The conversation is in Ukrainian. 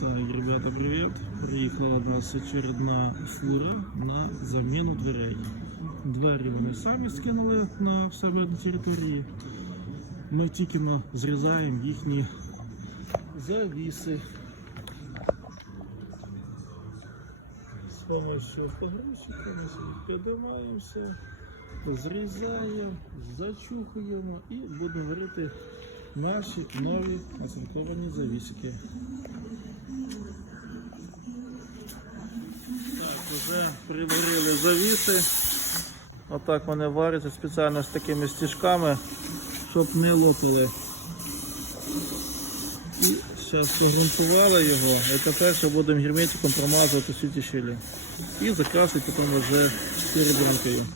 Так, ребята, привет. Приїхала у нас очередна фура на заміну дверей. Двері вони самі скинули на в себе на території. Ми тільки ми зрізаємо їхні завіси. З помощью погрузчика ми собі підіймаємося, зрізаємо, зачухуємо і будемо варити наші нові оцинковані завісики. Так, вже приварили завіси. Отак вони варяться спеціально з такими стіжками, щоб не лопили. І зараз погрунтували його. І тепер ще будемо герметиком промазувати всі ті щілі. І закрасити потім вже серединкою.